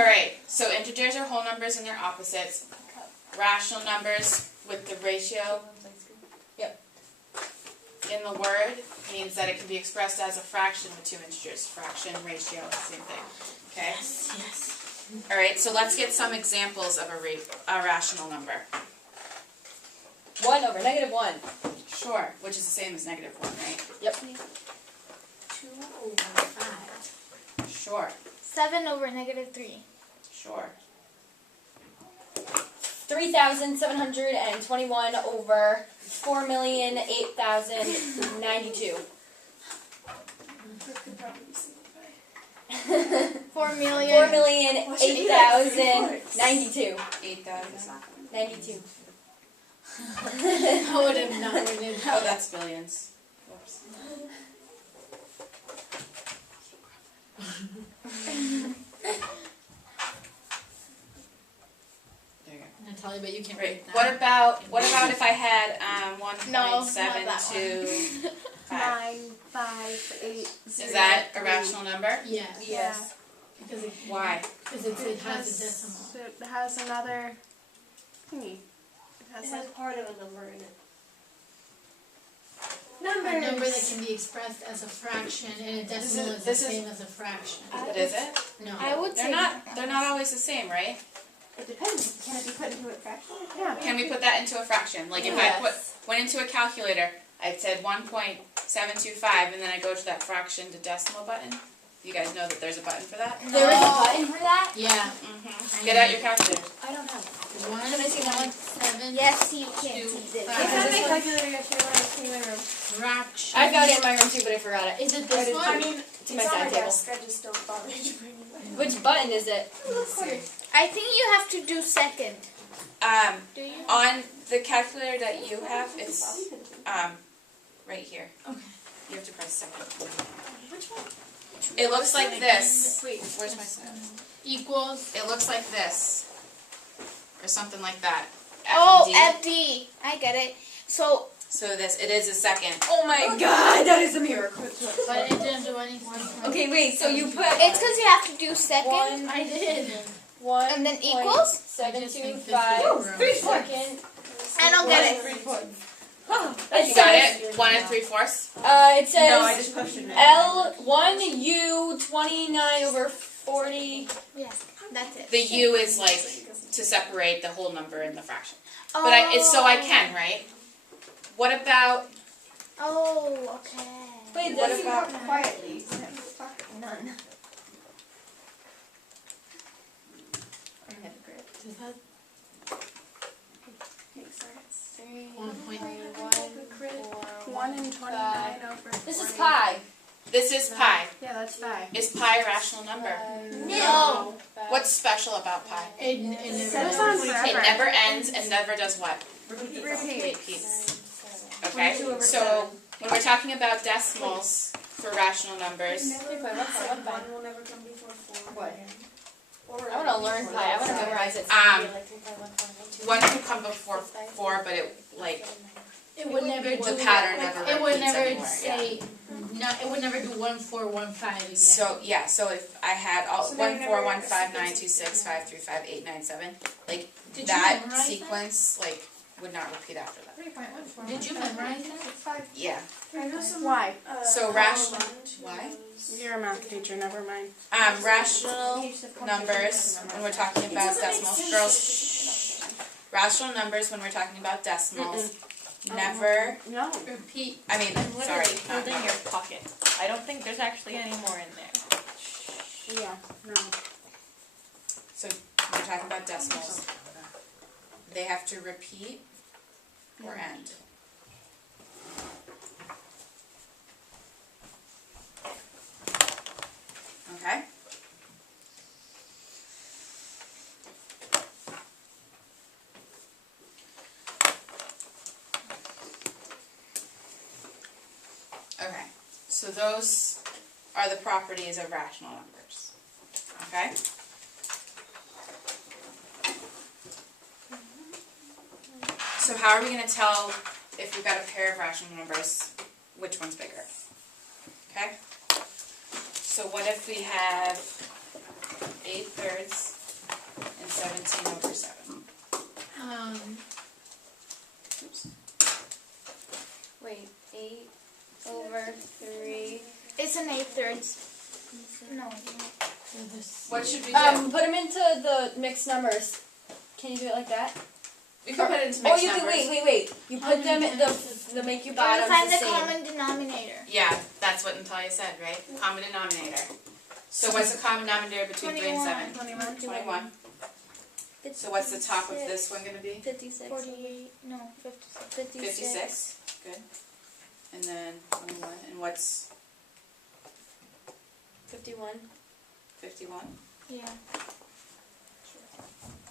Alright, so integers are whole numbers and their opposites. Rational numbers with the ratio in the word means that it can be expressed as a fraction with two integers. Fraction, ratio, same thing. Okay? Yes. Alright, so let's get some examples of a rational number. 1 over -1. Sure, which is the same as -1, right? Yep. 2 over 5. Sure, 7 over -3. sure. 3,721 over 4,008,092. 4 million. 4,008,092. 8,000. 92. I would have not written it Oh, out. that's billions. Whoops. There you go. Natalia, but you can Right. write that. What about if I had No, not 1.725? 9, 5, 8, 0. Is that a rational number? Yes. Yes. Because it, Why? Because it has a decimal. It has another thingy. It has It has part of a number in it. A number that can be expressed as a fraction and a decimal is the same as a fraction. But is it? No. I would They're say not always the same, right? It depends. Can it be put into a fraction? Yeah. Can we put that into a fraction? Like if I went into a calculator, I said 1.725 and then I go to that fraction to decimal button. You guys know that there's a button for that? There is a button for that? Yeah. Get out your calculator. I don't have it. 1.7. yes, you can use it. I found my calculator yesterday when I was cleaning my room. Fraction. I found it in my room too, but I forgot it. Is it this one? I mean, To it's my on side my table. desk. I just don't bother to bring it back. Which button is it? I think you have to do second. Do you? On the calculator that you have, it's right here. Okay. You have to press second. Which one? It looks like this. Wait, Where's my step? Equals. It looks like this. Or something like that. Oh, F and D. FD. I get it. So, So it is a second. Oh my god, that is a miracle. But it didn't do anything. Okay, wait, so you put it's because you have to do second. I did. 1 And then equals? 725 second. I don't get it. 3 points. You got it? 1 3/4. It says No, I just pushed it. L1U 29 over 40. Yes, that's it. The U is like to separate the whole number and the fraction. Oh. But it's so I can, right? What about Oh, okay. Wait, What that's about- Quietly. None. I have a grip. Does that Makes sense. 1 and 29 over This is 40. pi. this is pi. Yeah, that's pi. Is pi a rational number? No. What's special about pi? it Goes on It forever. never ends and never does what? Repeat. Repeats. Okay? So when we're talking about decimals for rational numbers, One will never come before 4. What? Or I want to learn pi. I want to memorize it. one could come before 4, but it like It would never do. the pattern never It would repeats never anymore. say. No, it would never do 1 4 1 5 again. So yeah, so if I had all So 1 they 4 never 1 5 9 2 6 5 3 5 8 9 7, like Did you that memorize sequence like would not repeat after that. 3.14. Did you memorize that? 5. Yeah. I know some. Why? So rational. Why? You're a math teacher, never mind. Rational numbers when we're talking about decimals, girls. Rational numbers when we're talking about decimals. Never. No. Repeat. I mean, sorry. Literally holding your pocket. I don't think there's actually any more in there. Yeah, no. So when we're talking about decimals, they have to repeat or end. Okay? Okay, so those are the properties of rational numbers. Okay? So how are we going to tell if we've got a pair of rational numbers, which one's bigger? Okay? So what if we have 8/3 and 17/7. Oops. Wait, 8/3. It's an 8/3. No. What should we do? Put them into the mixed numbers. Can you do it like that? We can put it into Oh, mixed you numbers. can wait. You put them in the make your bottoms Find the the same. common denominator. Yeah, that's what Natalia said, right? Common denominator. So what's the common denominator between 3 and 7? 21. So what's the top of this one going to be? 56. 48. No, 56. 56. Good. And then 21. And what's 51. 51? Yeah.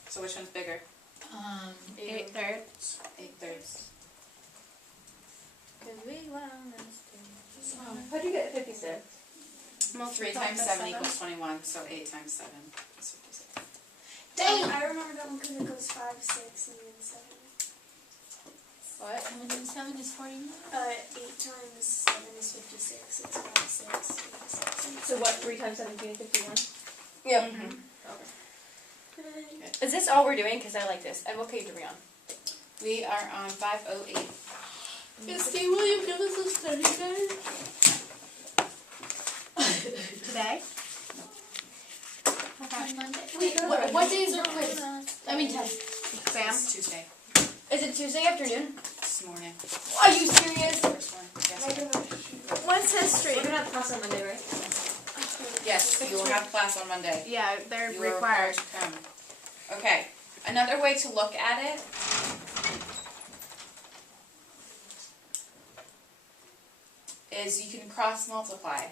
So which one's bigger? 8/3. 8/3. Because we want to How'd you get 56? 3 times 7 equals 21, so 8 times 7 is 56. Dang! I remember that one because it goes 5, 6, and then 7. What? 7 is 49. 8 times 7 is 56. It's 5, 6, 56. So what, 3 times 17 is 51? Yeah. Mm-hmm. Is this all we're doing? Because I like this. And what page are we on? We are on 508. Misty, will you give us a study guide? Today? On Monday. Wait, what days are quiz? I mean test. Exam? It's Tuesday. Is it Tuesday afternoon? This morning. Are you serious? First one. Yes. What's history? We're gonna have class on Monday, right? Yes, you will have class on Monday. Yeah, they're You are required. to come. Okay. Another way to look at it is you can cross multiply.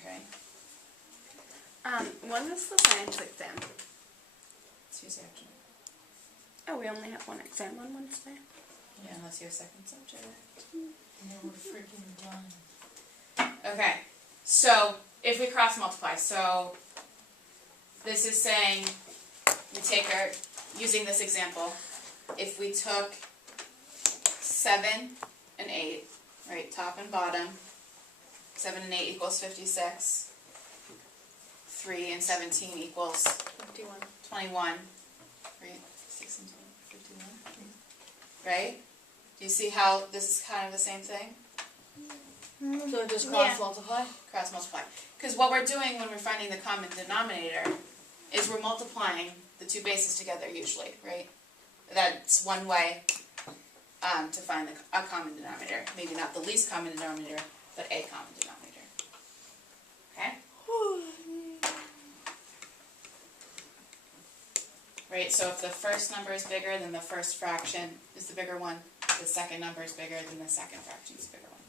Okay. When is the science exam? Tuesday afternoon. Oh, we only have one exam on Wednesday. Yeah, unless you're a second subject. No, we're freaking done. Okay, so if we cross multiply, so this is saying we take our, using this example, if we took 7 and 8, right, top and bottom, 7 and 8 equals 56, 3 and 17 equals 51. 21, right, 6 and 21, 51, right? Do you see how this is kind of the same thing? So just cross multiply? Cross multiply. Because what we're doing when we're finding the common denominator is we're multiplying the two bases together usually, right? That's one way to find a common denominator. Maybe not the least common denominator, but a common denominator. Okay? Right, so if the first number is bigger, then the first fraction is the bigger one. The second number is bigger, then the second fraction is the bigger one.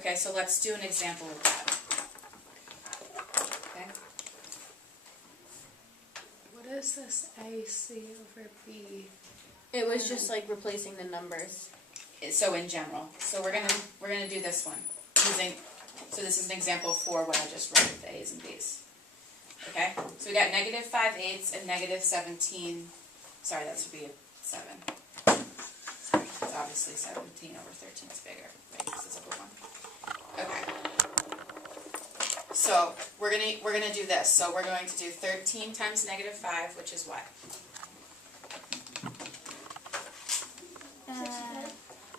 Okay, so let's do an example of that. Okay? What is this AC over B? It was just like replacing the numbers. So in general, so we're gonna do this one using. So this is an example for what I just wrote with the A's and B's. Okay, so we got -5/8 and -17. Sorry, that should be a 7. Because obviously 17 over 13 is bigger, right? This is over 1. Okay. So we're gonna do this. So we're going to do 13 times -5, which is what?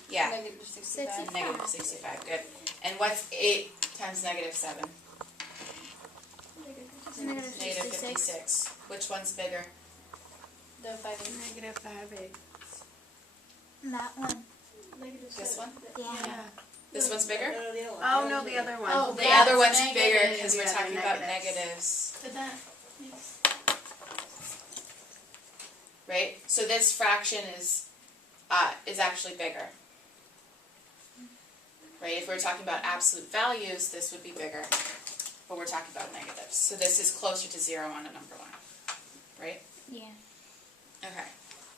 Yeah. Negative 65. -65, good. And what's 8 times -7? -56. Which one's bigger? The 5. -5/8. That one. This one? Yeah. This one's bigger? Oh, no, the other one. Oh, The yeah, other one's negative. bigger because we're Yeah, talking they're about negatives. negatives, But that makes... right? So this fraction is actually bigger. Right? If we're talking about absolute values, this would be bigger. But we're talking about negatives. So this is closer to 0 on a number line. Right? Yeah. Okay.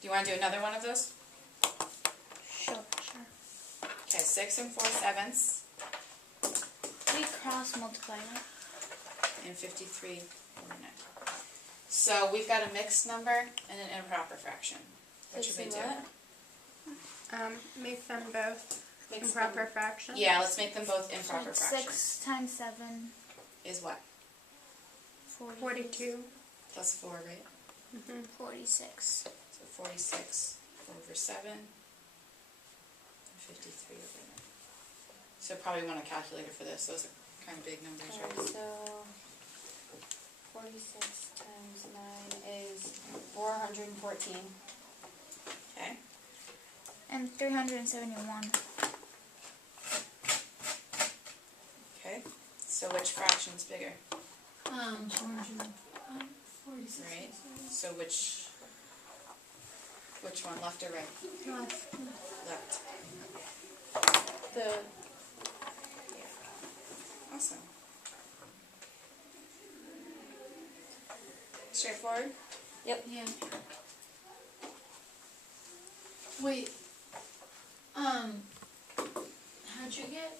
Do you want to do another one of those? Sure. Okay, 6 and 4/7 We cross multiply, right? and 53/9. So we've got a mixed number and an improper fraction. What should we do? Make them both Mixed Improper fraction. Yeah, let's make them both improper So fractions. 6 times 7, Is what? 42. Plus 4, right? 46. So 46 over 7. And 53 over 9. So probably want a calculator for this. Those are kind of big numbers, right? So 46 times 9 is 414. Okay. And 371. Okay. So which fraction's bigger? 446. Right. So which one, left or right? Left. Left. The Awesome. Straightforward? Yeah. Wait. How'd you get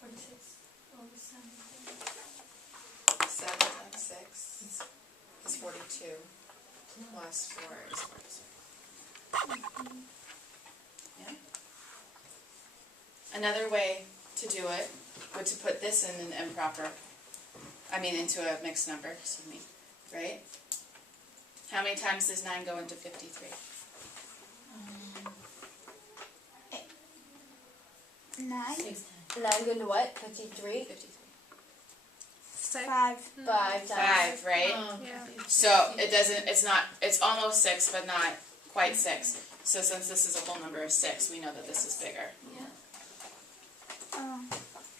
46 over 7? 7 times 6 is 42. Plus 4 is 47. Yeah. Another way to do it would to put this in an into a mixed number, excuse me, right? How many times does 9 go into 53? 9. 9 go into what? 53? 53. 5. 5 times. 5, right? Yeah. So it's almost 6, but not quite 6. So since this is a whole number of 6, we know that this is bigger. Yeah. Oh.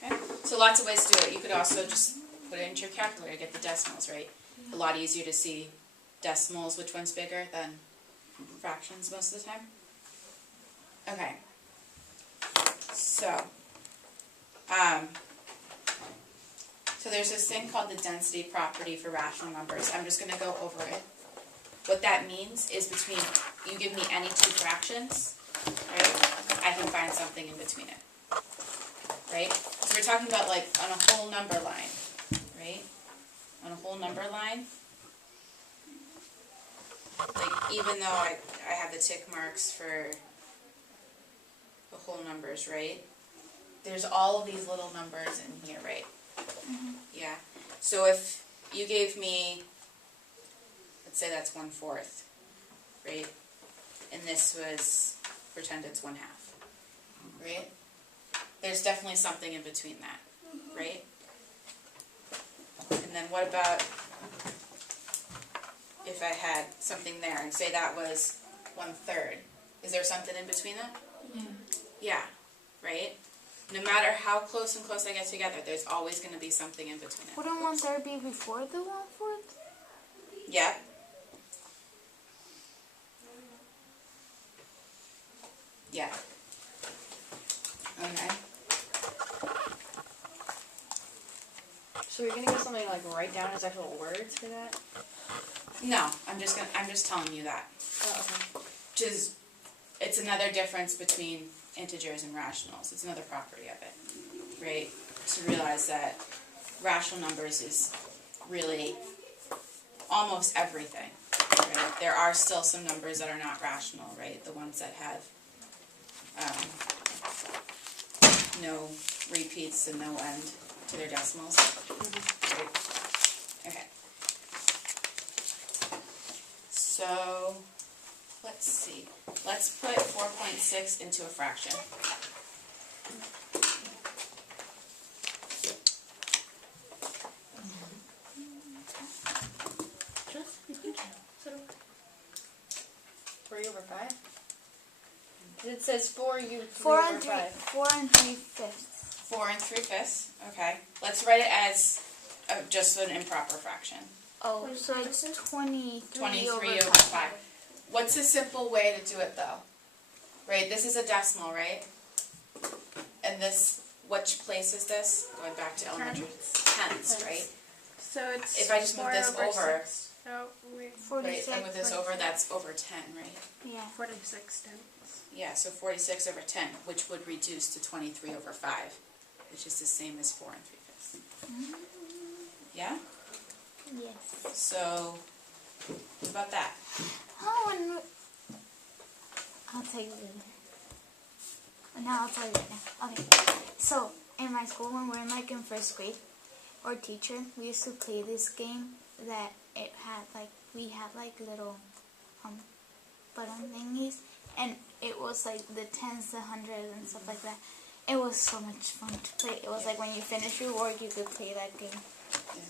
Okay? So lots of ways to do it. You could also just put it into your calculator, get the decimals, right? A lot easier to see decimals, which one's bigger than fractions most of the time. Okay. So, there's this thing called the density property for rational numbers. I'm just going to go over it. What that means is between, you give me any two fractions, right? I can find something in between it, right? So we're talking about like on a whole number line, right? On a whole number line, like even though I have the tick marks for the whole numbers, right? There's all of these little numbers in here, right? Yeah. So if you gave me, let's say that's 1/4, right? And this was, pretend it's 1/2, right? There's definitely something in between that, right? And then what about if I had something there and say that was 1/3? Is there something in between that? Yeah. Yeah, right? No matter how close and close I get together, there's always going to be something in between it. Wouldn't 1/3 be before the 1/4? Yeah. Yeah. Okay. So you're gonna get something to like write down as actual words for that? No, I'm just telling you that. Oh, okay. Just, it's another difference between integers and rationals. It's another property of it, right? To realize that rational numbers is really almost everything, right? There are still some numbers that are not rational, right? The ones that have no repeats and no end to their decimals. Right? Okay. So, let's see. Let's put 4.6 into a fraction. Three over 5? It says 4 over 4 and 5. 4 and 3/5. 4 3/5. Okay. Let's write it as just an improper fraction. Oh, so it's 23 23 over over 5. What's a simple way to do it though? Right, this is a decimal, right? And this, which place is this? Going back to elementary. Tenths, right? So it's If I just move 4 this over over, 6. Oh, wait. 46. right, I move this over, that's over 10, right? Yeah. 46 tenths. Yeah, so 46 over 10, which would reduce to 23 over 5, which is the same as 4 3/5. Yeah? Yes. So, what about that? Oh, and I'll take it. Now I'll tell you right now. Okay. So in my school, when we're like in first grade, our teacher, we used to play this game that it had we had little button thingies, and it was like the tens, the hundreds, and stuff like that. It was so much fun to play. It was like when you finish your work, you could play that game. Yeah.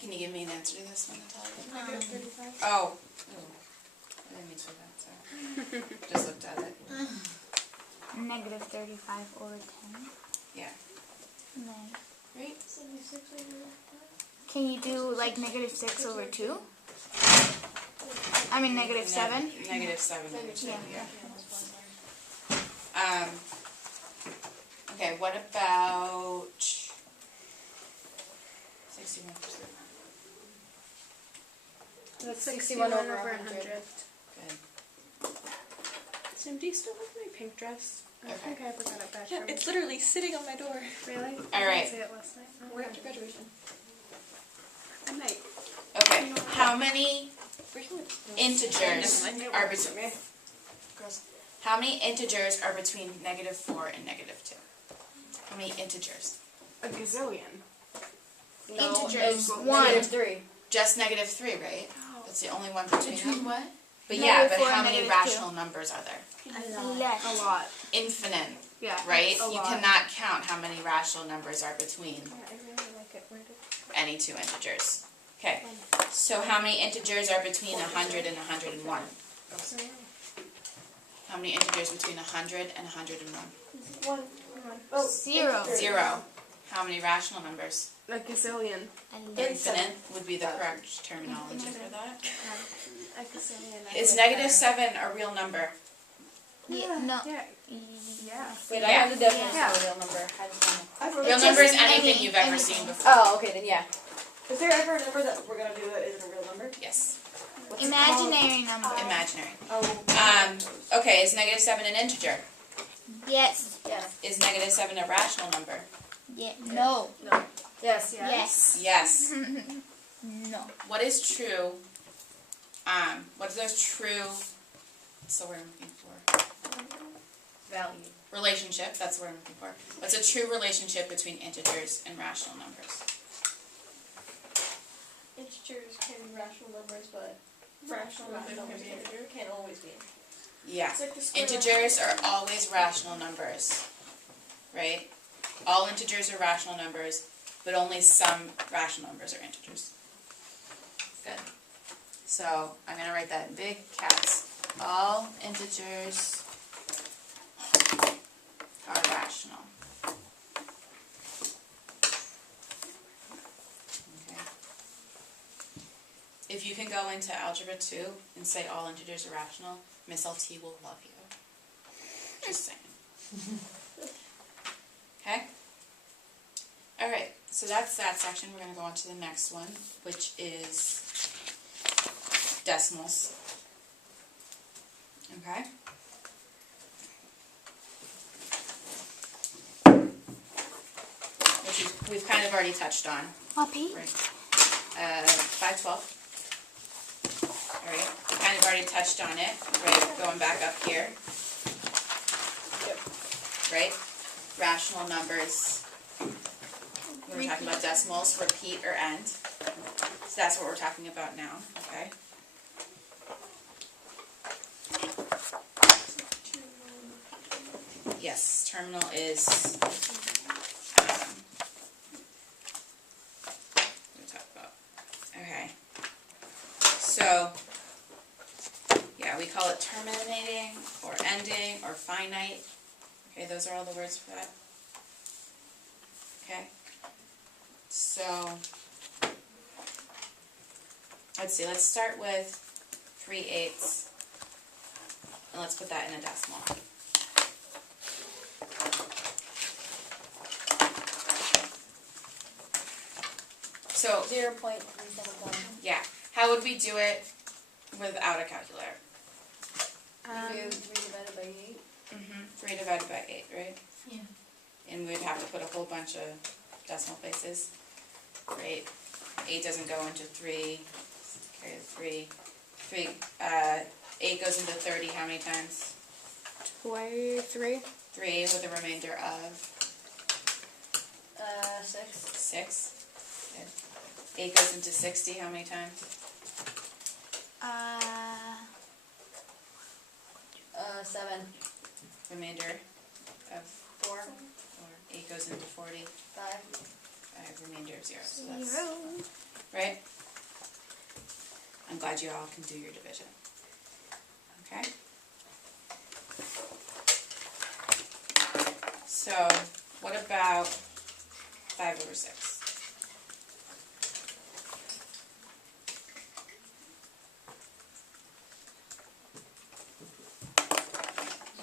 Can you give me an answer to this one, Natalia? Negative 35. Oh. I didn't mean to do that, sorry. Just looked at it. Negative 35 over 10. Yeah. And then, Right? 76 over can you do like negative 6 over 2? I mean negative 7? Negative 7 over 2, Yeah. yeah. Okay, what about 61%? That's 61 over 100. Good. Sam, do you still have my pink dress? I Okay. think I forgot it back Yeah, from... it's literally sitting on my door. Really? All right. I didn't see it last night. Oh, We're after graduation. I might. Okay, how many Really? integers Never mind. are between... Girls, how many integers are between negative 4 and negative 2? How many integers? A gazillion. Integers. it's 1. 3. Just negative 3, right? That's the only one between them. what? But yeah, Negative but 4 how and many negative 2. rational numbers are there? Less. A lot. Infinite, Yeah. right? A You lot. cannot count how many rational numbers are between Yeah, I really like it. Where did... any two integers. Okay, so how many integers are between 100 and 101? How many integers between 100 and 101? 1. Oh, 0. 0. How many rational numbers? A gazillion. Infinite would be the correct terminology for that. A gazillion. Is negative 7 a real number? Yeah, no. Yeah. Yeah. Wait, Yeah. I have the definition Yeah. of a real number. How do you know? Real Just number is anything any- you've ever anything. seen before. Oh, okay, then yeah. Is there ever a number that we're gonna do that isn't a real number? Yes, What's it Imaginary number. imaginary. called? Oh. Okay, is negative 7 an integer? Yes. Yes. Is negative 7 a rational number? Yeah. No. Yes. Yes. Yes. No. What is true? What is those true? What's the word I'm looking for? Value. Relationship. That's the word I'm looking for. What's a true relationship between integers and rational numbers? Integers can be rational numbers, but rational numbers can't always be. Yeah. It's like the square Integers are always rational numbers, right? All integers are rational numbers, but only some rational numbers are integers. Good. So I'm going to write that in big caps. All integers are rational. Okay. If you can go into Algebra 2 and say all integers are rational, Miss LT will love you. Just saying. Okay? Alright, so that's that section. We're going to go on to the next one, which is decimals. Okay? Which we've kind of already touched on. What page? Right. 512. Alright, we kind of already touched on it, right? Going back up here. Right? Rational numbers. We were talking about decimals, repeat or end. So that's what we're talking about now, okay? Yes, terminal is what we talk about. Okay. So yeah, we call it terminating or ending or finite. Okay, those are all the words for that. Okay. So let's see, let's start with 3/8 and let's put that in a decimal. So 0.371. yeah, how would we do it without a calculator? You do 3 divided by 8. 3 divided by 8, right? Yeah. And we'd have to put a whole bunch of decimal places. Right? 8 doesn't go into 3. Okay, 3. 8 goes into 30 how many times? 23. 3 with a remainder of 6. 6. Good. 8 goes into 60 how many times? 7. Remainder of 4. 4. 8 goes into 40. 5. 5. Remainder of 0. So that's 0. right. I'm glad you all can do your division. Okay. So what about 5/6?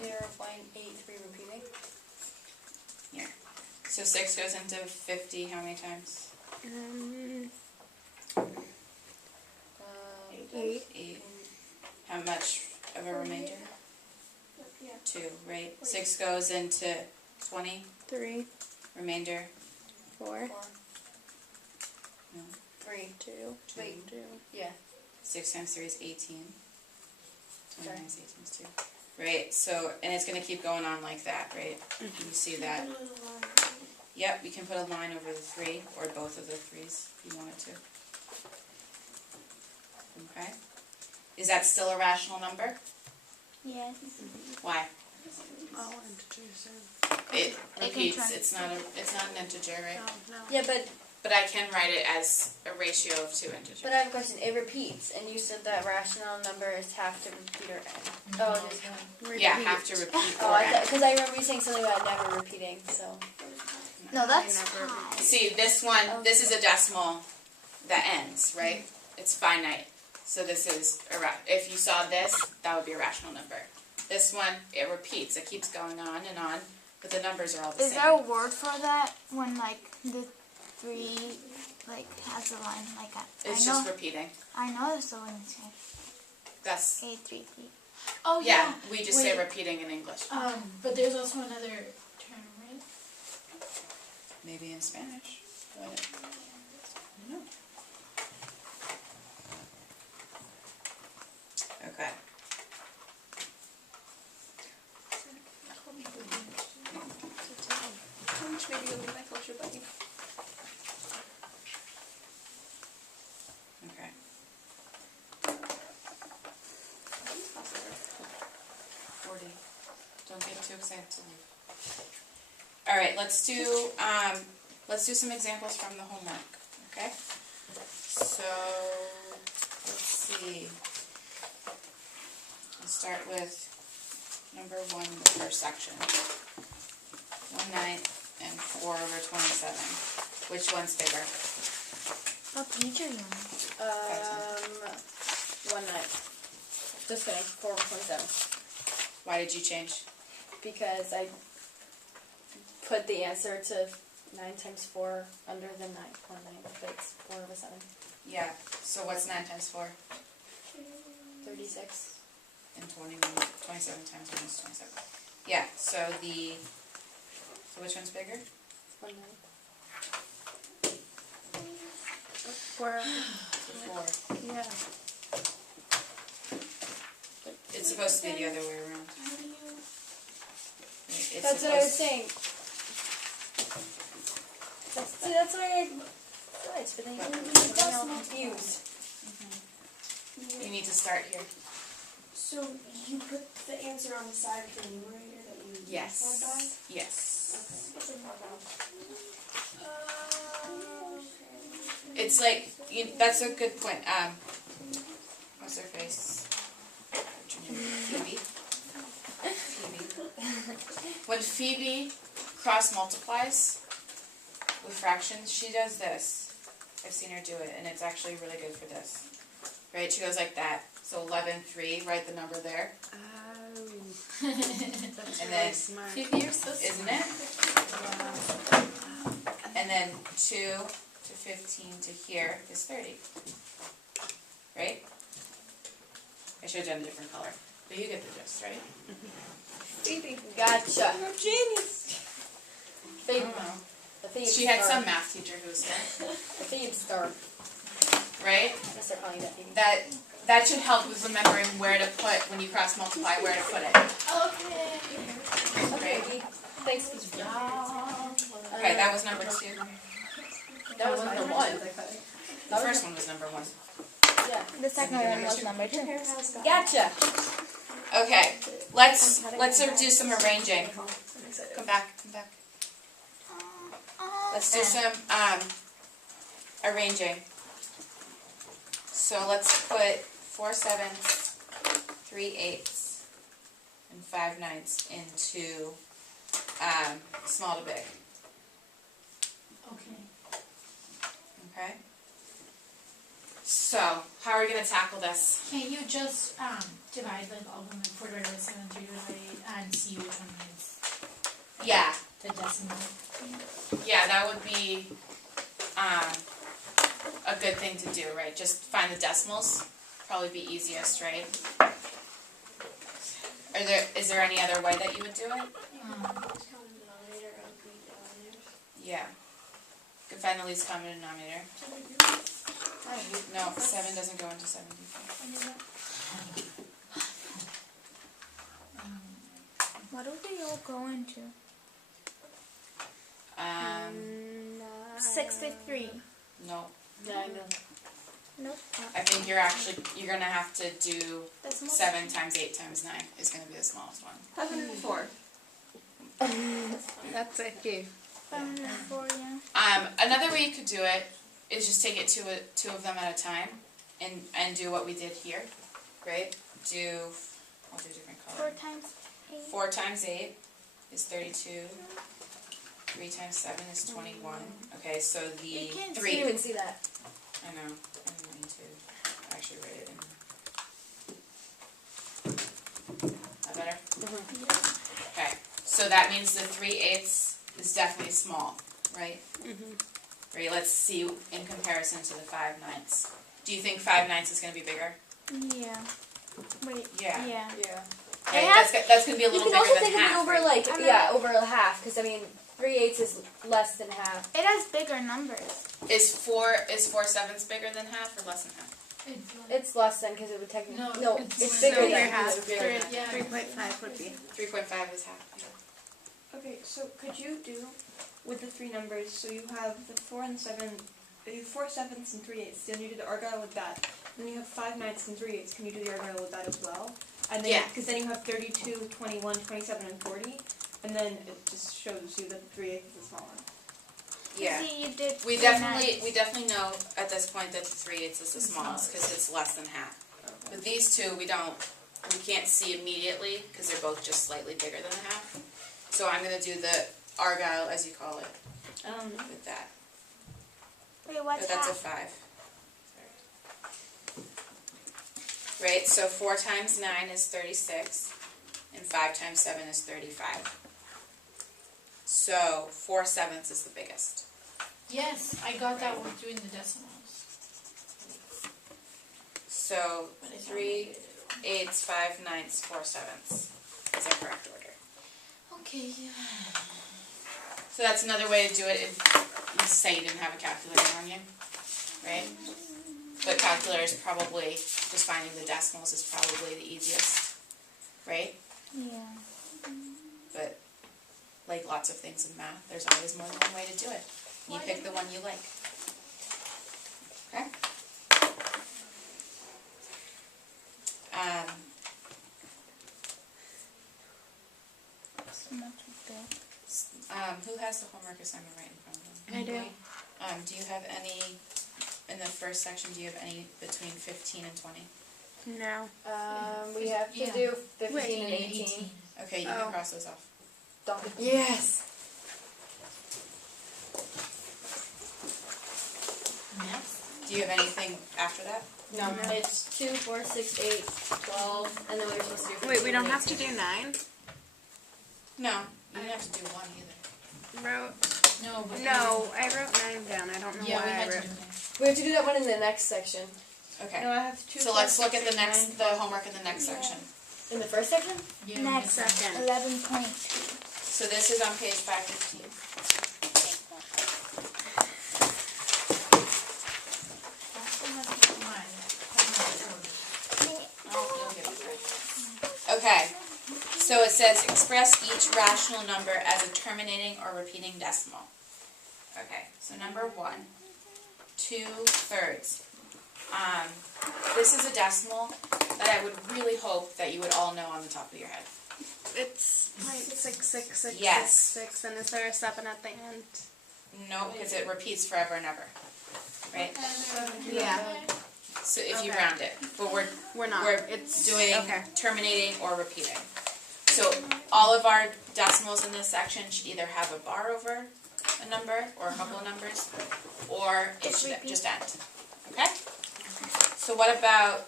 0.83 repeating. Yeah. So 6 goes into 50 how many times? 8. 8. How much of a remainder? Yeah. 2, right? 6 goes into 20. 3, Remainder? 4, 4. No. 3. 2, Wait. 2. Yeah. 6 times 3 is 18. 20 Sorry. times 18 is 2. Right, so, and it's going to keep going on like that, right? You see that? Yep, you can put a line over the 3, or both of the 3's if you wanted to. Okay? Is that still a rational number? Yes. Why? All integers It can repeats, turn- it's not an integer, right? no. Yeah, but But I can write it as a ratio of 2 integers. I have a question. It repeats, and you said that rational numbers have to repeat or end. Oh, just one. Yeah, have to repeat Oh, or I end. because I remember you saying something about never repeating. So No, that's Never. pi. See, this one, this is a decimal that ends, right? It's finite. So this is, if you saw this, that would be a rational number. This one, it repeats. It keeps going on, but the numbers are all the Is same. there a word for that when like the 3 like has a line like that? It's I know. just repeating. I know there's a one saying That's, 8 3 3. Oh yeah, we just say Wait. repeating in English. But there's also another term, right? Maybe in Spanish. But, I don't know. Okay. Maybe you'll be my culture buddy. Okay. 40. Don't get too excited to leave. All right, let's do some examples from the homework. Okay. So let's see. Let's start with number 1 in the first section. 1/9 and 4/27. Which one's bigger? What page are you on? 1/9. Just kidding. 4/27. Why did you change? Because I put the answer to 9 times 4 under the 1/9, but it's 4/7. Yeah. So what's 9 times 4? 36. And 27 times 1 is 27. Yeah. So which one's bigger? 1/9. Where? 4. Yeah. It's supposed to be the other way around. It's That's what I was supposed- saying. That's why I switched, but then you got all confused. You need to start here. So you put the answer on the side of the numerator that you Yes. multiplied by? Yes. Okay. It's like, that's a good point. What's her face? What's her name? Phoebe. When Phoebe cross multiplies with fractions, she does this. I've seen her do it, and it's actually really good for this. Right? She goes like that. So 11/3, write the number there. That's And really then- smart. Phoebe, you're so Isn't it? And then 2 to 15 to here is 30. Right? I should have done a different color. But you get the gist, right? Phoebe. Gotcha. You're a genius. I Phoebe. don't know. The Phoebe She had star. some math teacher who was there. The Phoebe star. Right? I'm gonna start calling you that Phoebe. That should help with remembering where to put, when you cross multiply, where to put it. Okay. Right? Becky. Thanks. Okay, that was number 2. That was number 1. The first one was number 1. Yeah. The second one was number 2. Gotcha. Okay, let's do some arranging. Come back. Let's do some arranging. So let's put 4 7s, 3 8s, and 5 9s into small to big. Okay. Okay? So, how are we going to tackle this? Can't you just divide like all of them, like 4 divided by 7, 3 divided by 8, and see which one is Yeah, the decimal? yeah, that would be a good thing to do, right? Just find the decimals. Probably be easiest, right? Is there any other way that you would do it? Common denominator or Greek denominators. Yeah. You can find the least common denominator. No, 7 doesn't go into 75. What do they all go into? 63. No. Yeah, I know. Nope. I think you're gonna have to do That's more. 7 times 8 times 9 is gonna be the smallest one. 504. That's a few. 4, yeah. Another way you could do it is just take it two of them at a time and do what we did here, right? I'll do a different 4 color. times 8. 4 times 8 is 32. 3 times 7 is 21. Okay, so the You can't You 3. didn't even see that. I know. I didn't mean to actually write it in. That better? Okay, so that means the 3/8 is definitely small, right? Right, let's see in comparison to the 5 9s. Do you think 5 9s is going to be bigger? Yeah. Wait. Yeah. Yeah. Yeah. Right, has- that's going to be a You little can bigger also than think of it half, over right? like, I know. yeah, over a half, because I mean, 3/8 is less than half. It has bigger numbers. Is 4 7s bigger than half or less than half? It's less than, because it would technically, No, no, it's it's more bigger than than half. half. It's bigger than Yeah. 3.5 would be. 3.5 is half. Okay, so could you do with the 3 numbers? So you have the 4 and 7, you have 4 7s and 3 8s. Then you do the Argyle with that. Then you have 5 9s and 3 8s. Can you do the Argyle with that as well? And then, Yeah. because then you have 32, 21, 27, and 40. And then it just shows you that the 3/8 is the small one. Yeah. See, you did We 4 definitely know at this point that the 3/8 is the smallest because it's less than half. With these two, we can't see immediately because they're both just slightly bigger than a half. So I'm going to do the Argyle, as you call it, with that. Wait, what's But that's a half? 5. Right, so 4 times 9 is 36, and 5 times 7 is 35. So 4 7ths is the biggest. Yes, I got that one doing the decimals. So 3 8s, 5 9s, 4 7ths is our correct order. Okay. So that's another way to do it if you say you didn't have a calculator on you, right? But calculator is probably, just finding the decimals is probably the easiest, right? Yeah. But like lots of things in math, there's always more than one way to do it. You pick the one you like. Okay? Who has the homework assignment right in front of them? I do. Do you have any, in the first section, do you have any between 15 and 20? No. We have to Yeah. do 15 and 18. Okay, you can cross those off. Yes. Math? Do you have anything after that? No, it's 2, 4, 6, 8, 12, and then we're supposed to do 15 Wait, we don't and have to 18. do 9? No, you don't have to do one either. No, but No, I wrote 9 down. I don't know Yeah, we why I had to wrote. do that. We have to do that one in the next section. Okay. No, I have 2. So let's look at the homework in the next section. In the first section? Yeah, Next, we had to- 11.2. So this is on page 515. Oh, you'll get it right. Okay, So it says express each rational number as a terminating or repeating decimal. Okay, so number 1, 2/3. This is a decimal that I would really hope that you would all know on the top of your head. It's .66666. Yes. And is there a 7 at the end? No, because it repeats forever and ever. Right? Yeah. So if you Okay. round it. But We're not. we're It's doing okay. terminating or repeating. So all of our decimals in this section should either have a bar over a number or a couple of numbers, or it Just should repeat. just end. Okay? So what about,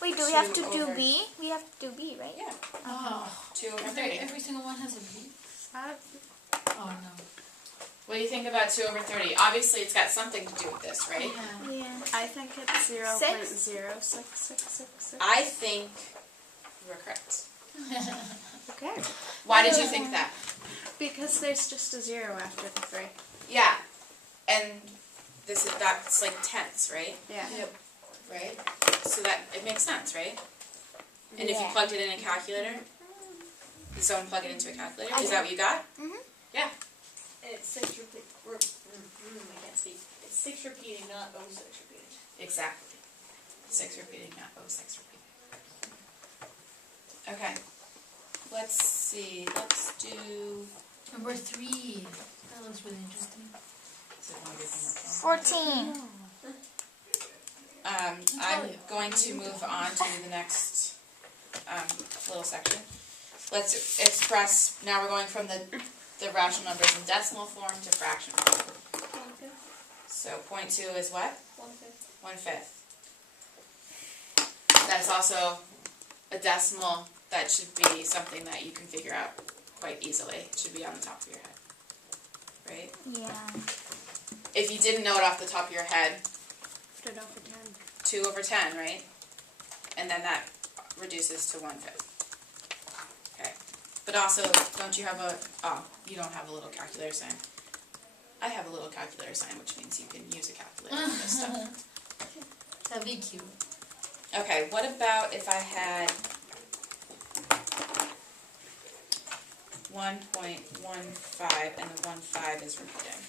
Wait, do we have to 2 do over- B? We have to do B, right? yeah, Oh. 2 over Every, 30. every single one has a B? Oh no. What do you think about 2 over 30? Obviously it's got something to do with this, right? Yeah. Yeah. I think it's 0.0666. I think you are correct. Okay. Why did you think that? Because there's just a 0 after the 3. Yeah, and that's like tenths, right? Yeah. Right? So that, it makes sense, right? And if you Yeah. plugged it in a calculator, did someone plug it into a calculator? I Is that what you got? Mhm. Yeah. It's 6 repeat. I can't speak. It's 6 repeating, not 06 repeating. Exactly. 6 repeating, not 06 repeating. Okay. Let's see. Let's do... Number 3. That looks really interesting. Is it one of your things? 14. I'm going to move on to the next little section. Let's express, now we're going from the rational numbers in decimal form to fraction form. So 0.2 is what? 1/5. That's also a decimal that should be something that you can figure out quite easily. It should be on the top of your head. Right? Yeah. If you didn't know it off the top of your head, Put it over 10. 2 over 10, right? And then that reduces to 1/5. Okay. But also, don't you have you don't have a little calculator sign. I have a little calculator sign, which means you can use a calculator for this stuff. That'd be cute. Okay, what about if I had 1.15 and the 1/5 is repeating?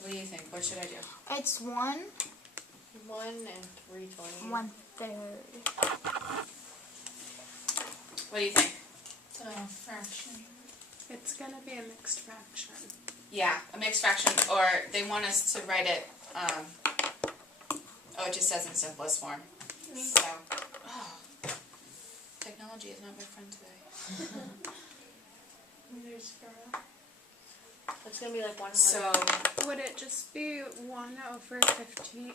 What do you think? What should I do? It's 1 and 3/20. 1/3. What do you think? Fraction. It's gonna be a mixed fraction. Yeah, a mixed fraction, or they want us to write it, it just says in simplest form. So, technology is not my friend today. There's it's gonna be like 100. So, Would it just be 1 over 15,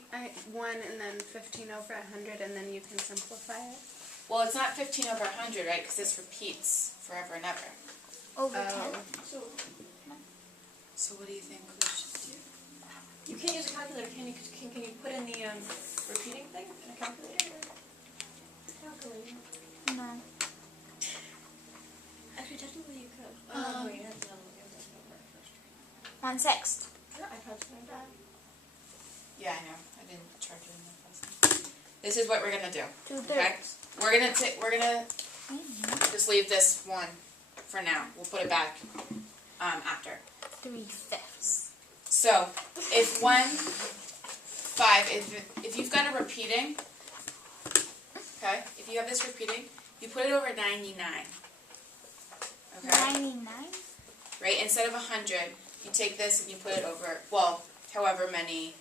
1 and then 15 over 100 and then you can simplify it? well, it's not 15 over 100, right, because this repeats forever and ever. Over 10. So what do you think we should do? You can't use a calculator, can you? Can you put in the repeating thing in a calculator? No. Actually, technically you could. Wait, that's another one. That's not right first. 1/6. Your iPad's like that. Yeah, I know. I didn't charge it in the lesson. This is what we're gonna do. 2/3. Okay? We're gonna just leave this one for now. We'll put it back after. 3/5. So if 1/5, if you've got a repeating, okay, if you have this repeating, you put it over 99. Okay? 99? Right? Instead of 100, you take this and you put it over, well, however many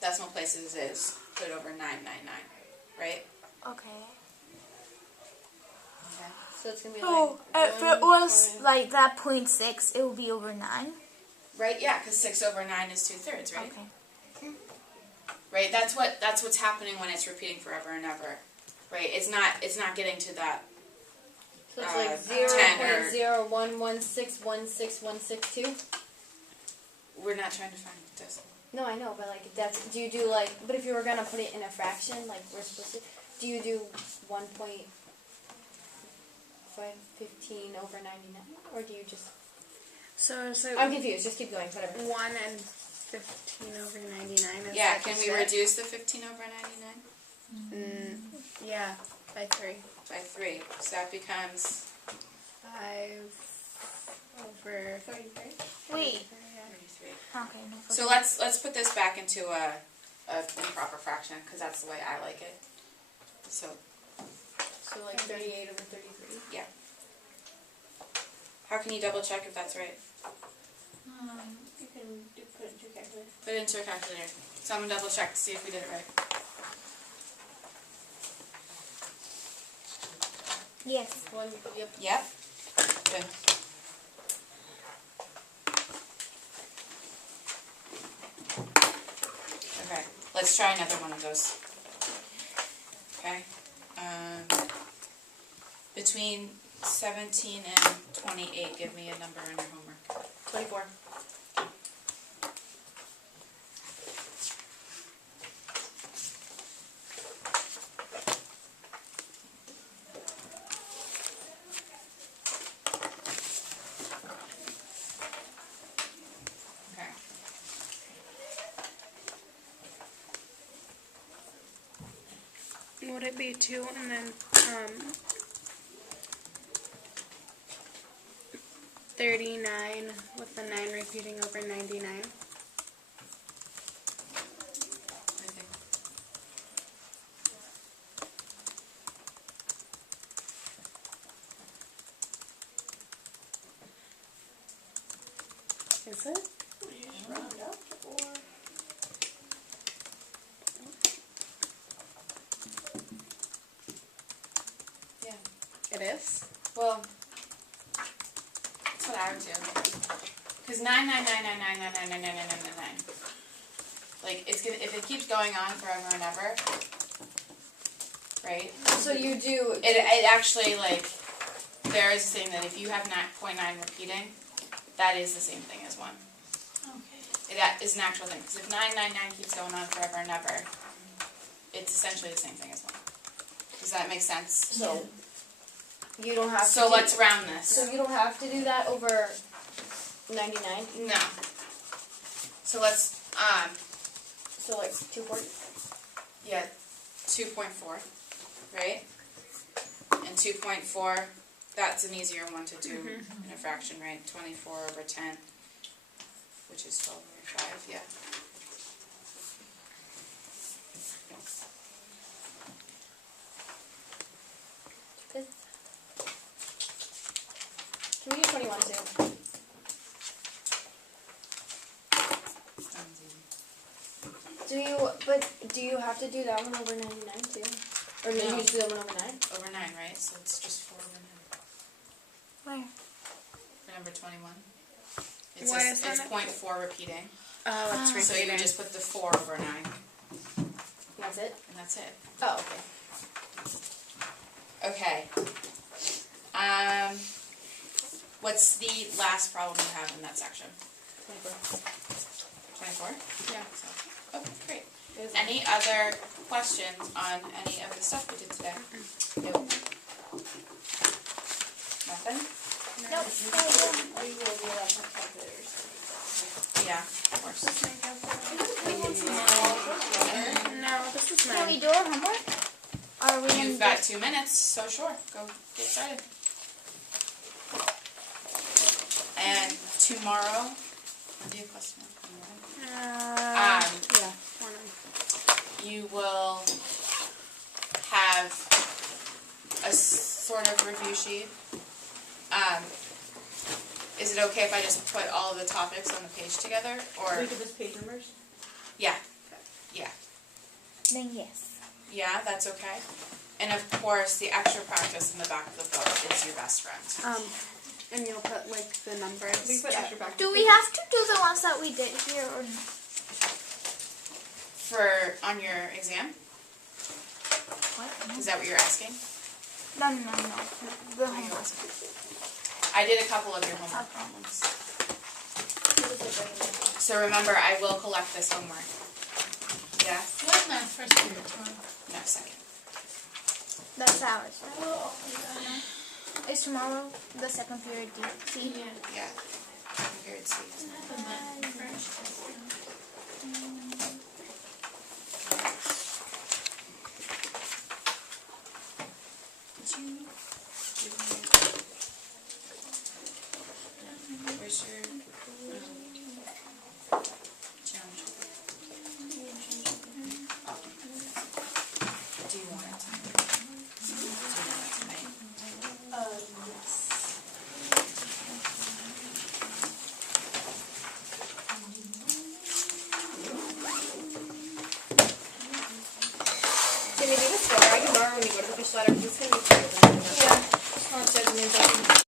decimal places it is, put it over 999. Right? Okay. Okay. So it's gonna be Oh, like. if it was like that 0.6, it would be over 9. Right? Yeah, because 6 over 9 is 2/3, right? Okay. Right? That's what's happening when it's repeating forever and ever. Right? It's not getting to that. So it's like 10 or- 0.0116161662. We're not trying to find decimal. No, I know, but like that's. Do you do like? But if you were gonna put it in a fraction, like we're supposed to, do you do 1.515 over 99, or do you just? So I'm confused. Just keep going. Whatever. 1 and 15/99. Is Yeah, that can just we it? reduce the 15/99? Yeah, by 3. By 3. So that becomes 5/33. Wait. 33. Okay, no. So let's put this back into a improper fraction because that's the way I like it. So So like 38/33. yeah. How can you double check if that's right? You can put it into your calculator. Put it into a calculator. So I'm gonna double check to see if we did it right. Yes. Yep. Yep. Good. Okay, let's try another one of those. Okay. Between 17 and 28, give me a number in your homework. 24. Okay. Would it be 2 and then 39 with the 9 repeating over 99? What do you think? Is it? Yeah. It is? Well, that's what I would do. Because 99999999999. Like it's gonna if it keeps going on forever and ever, right? So you do. It actually like there is a saying that if you have 0.9 repeating, that is the same thing as 1. Okay. That is an actual thing. Because if 999 keeps going on forever and ever, it's essentially the same thing as 1. Does that make sense? So you don't have to. So do, let's round this. So you don't have to do that over 99. No. So let's So like 240. yeah, 2.4, right? And 2.4, that's an easier one to do in a fraction, right? 24/10, which is 12/5, yeah. Can we do 21 too? Sounds easy. Do you have to do that one over 99 too? Or maybe No. you just do that one over 9? Over 9, right? So it's just 4/9. Where? For number 21. Why is that It's not- 0.4 repeating. Oh, it's So you repeating. just put the 4/9, That's it? and that's it. Oh, okay. Okay. What's the last problem you have in that section? 24. 24? Yeah. Oh, great. Any other questions on any of the stuff we did today? Nope. Nothing? Nope. We will be allowed to have calculators. Yeah, of course. No, this is Can mine. we do our homework? Or are we gonna You've got 2 minutes, so sure, go get started. And tomorrow, when do you class tomorrow? Yeah, one of You will have a sort of review sheet. Is it okay if I just put all of the topics on the page together, or We give us page numbers. yeah, Then yes. yeah, that's okay. And of course, the extra practice in the back of the book is your best friend. And you'll put like the numbers. We put extra back. Do we have to do the ones that we did here or no? For on your exam, What? is that what you're asking? No. The What are you homework. asking? I did a couple of your homework Okay. problems. So remember, I will collect this homework. Yeah? What's my first period tomorrow? No, second. That's ours, right? Is tomorrow the second period D? C? Yeah. Yeah. Period C. The math first. tomorrow when you go to the fish ladder, because it's gonna be clear. Yeah, just not said the main thing.